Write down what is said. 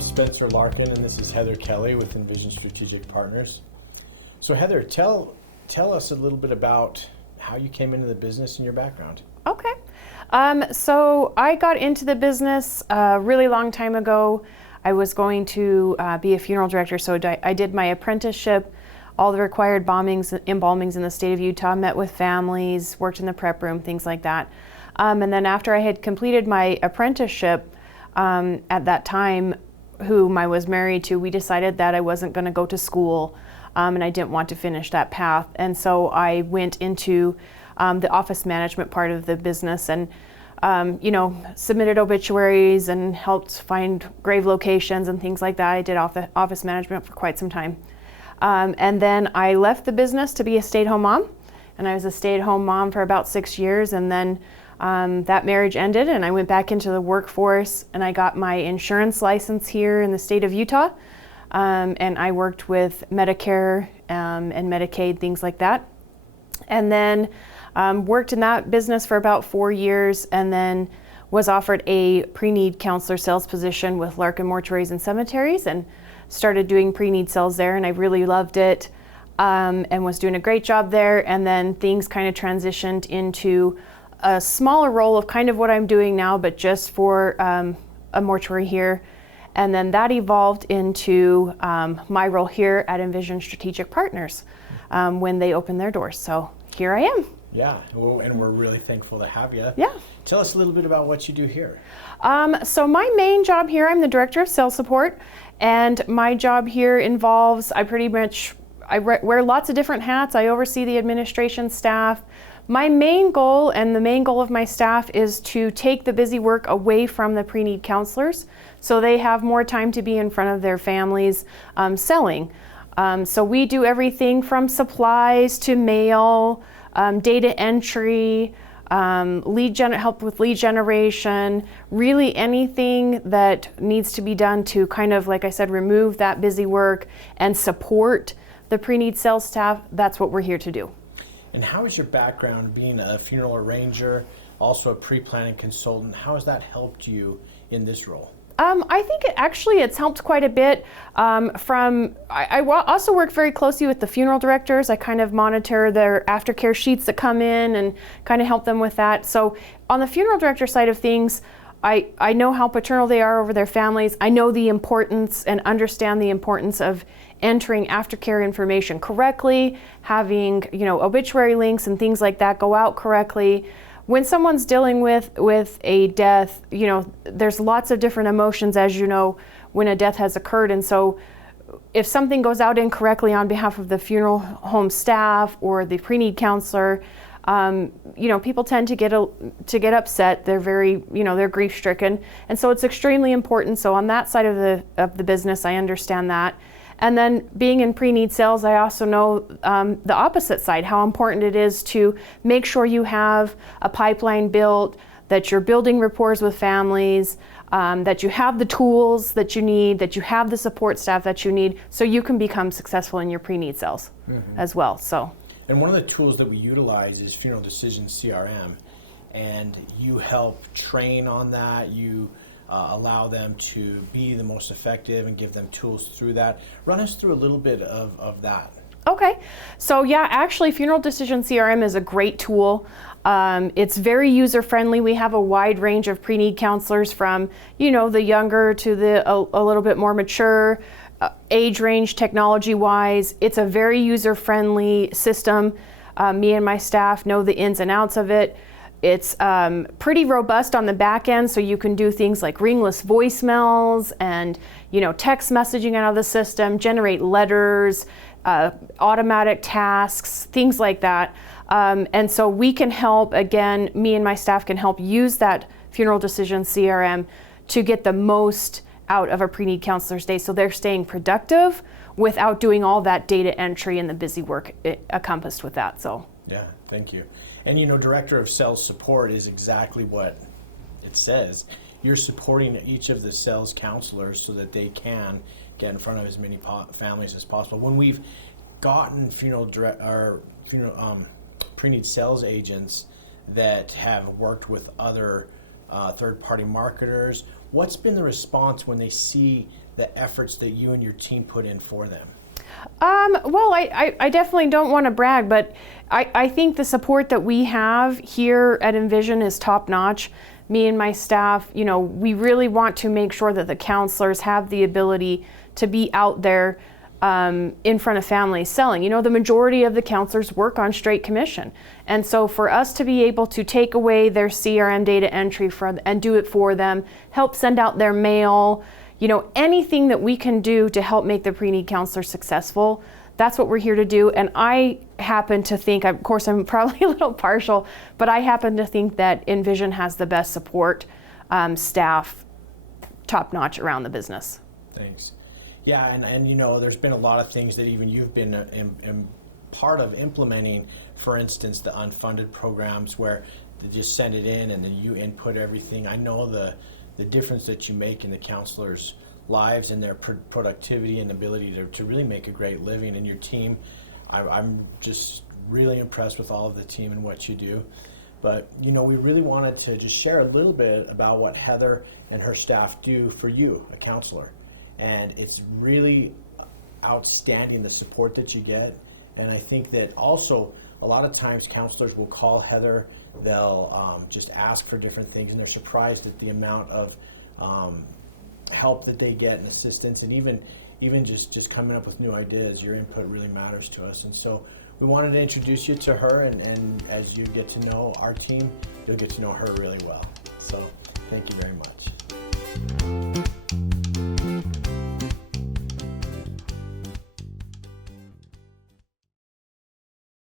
I'm Spencer Larkin, and this is Heather Kelley with Envision Strategic Partners. So Heather, tell us a little bit about how you came into the business and your background. Okay. So I got into the business a really long time ago. I was going to be a funeral director, so I did my apprenticeship, all the required embalmings in the state of Utah, met with families, worked in the prep room, things like that. And then after I had completed my apprenticeship, at that time, whom I was married to, we decided that I wasn't going to go to school, and I didn't want to finish that path. And so I went into the office management part of the business and submitted obituaries and helped find grave locations and things like that. I did office management for quite some time. And then I left the business to be a stay-at-home mom, and I was a stay-at-home mom for about 6 years, and then that marriage ended and I went back into the workforce and I got my insurance license here in the state of Utah, and I worked with Medicare and Medicaid, things like that. And then worked in that business for about 4 years, and then was offered a pre-need counselor sales position with Larkin Mortuaries and Cemeteries, and started doing pre-need sales there, and I really loved it, and was doing a great job there. And then things kind of transitioned into a smaller role of kind of what I'm doing now, but just for a mortuary here. And then that evolved into my role here at Envision Strategic Partners when they opened their doors. So here I am. Yeah, well, and we're really thankful to have you. Yeah. Tell us a little bit about what you do here. So my main job here, I'm the Director of Sales Support, and my job here involves, I wear lots of different hats. I oversee the administration staff. My main goal, and the main goal of my staff, is to take the busy work away from the pre-need counselors so they have more time to be in front of their families selling. So we do everything from supplies to mail, data entry, help with lead generation, really anything that needs to be done to kind of, like I said, remove that busy work and support the pre-need sales staff. That's what we're here to do. And how is your background being a funeral arranger, also a pre-planning consultant? How has that helped you in this role? I think it's helped quite a bit. I also work very closely with the funeral directors. I kind of monitor their aftercare sheets that come in and kind of help them with that. So on the funeral director side of things, I know how paternal they are over their families. I know the importance and understand the importance of entering aftercare information correctly, having obituary links and things like that go out correctly. When someone's dealing with a death, there's lots of different emotions, as you know, when a death has occurred. And so if something goes out incorrectly on behalf of the funeral home staff or the pre-need counselor, people tend to get upset. They're very, they're grief stricken. And so it's extremely important. So on that side of the business, I understand that. And then being in pre-need sales, I also know the opposite side, how important it is to make sure you have a pipeline built, that you're building rapport with families, that you have the tools that you need, that you have the support staff that you need, so you can become successful in your pre-need sales as well. So. And one of the tools that we utilize is Funeral Decision CRM, and you help train on that. You allow them to be the most effective and give them tools through that. Run us through a little bit of that. Okay. So yeah, actually Funeral Decision CRM is a great tool. It's very user-friendly. We have a wide range of pre-need counselors from, the younger to a little bit more mature, age range technology-wise. It's a very user-friendly system. Me and my staff know the ins and outs of it. It's pretty robust on the back end, so you can do things like ringless voicemails and text messaging out of the system, generate letters, automatic tasks, things like that. And so we can help, again, me and my staff can help use that Funeral Decision CRM to get the most out of a pre-need counselor's day, so they're staying productive without doing all that data entry and the busy work encompassed with that. So. Yeah, thank you. And Director of Sales Support is exactly what it says. You're supporting each of the sales counselors so that they can get in front of as many families as possible. When we've gotten pre-need sales agents that have worked with other third-party marketers, what's been the response when they see the efforts that you and your team put in for them? Well, I definitely don't want to brag, but I think the support that we have here at Envision is top notch. Me and my staff, we really want to make sure that the counselors have the ability to be out there in front of families selling. The majority of the counselors work on straight commission. And so for us to be able to take away their CRM data entry and do it for them, help send out their mail, anything that we can do to help make the pre-need counselor successful, that's what we're here to do. And I happen to think, of course, I'm probably a little partial, but I happen to think that Envision has the best support staff, top notch around the business. Thanks. Yeah, and there's been a lot of things that even you've been part of implementing. For instance, the unfunded programs where they just send it in and then you input everything. I know the difference that you make in the counselors' lives and their productivity and ability to really make a great living. And your team, I'm just really impressed with all of the team and what you do. But we really wanted to just share a little bit about what Heather and her staff do for you, a counselor. And it's really outstanding, the support that you get. And I think that also a lot of times counselors will call Heather, they'll just ask for different things, and they're surprised at the amount of help that they get and assistance, and even just coming up with new ideas. Your input really matters to us. And so we wanted to introduce you to her, and as you get to know our team, you'll get to know her really well. So thank you very much.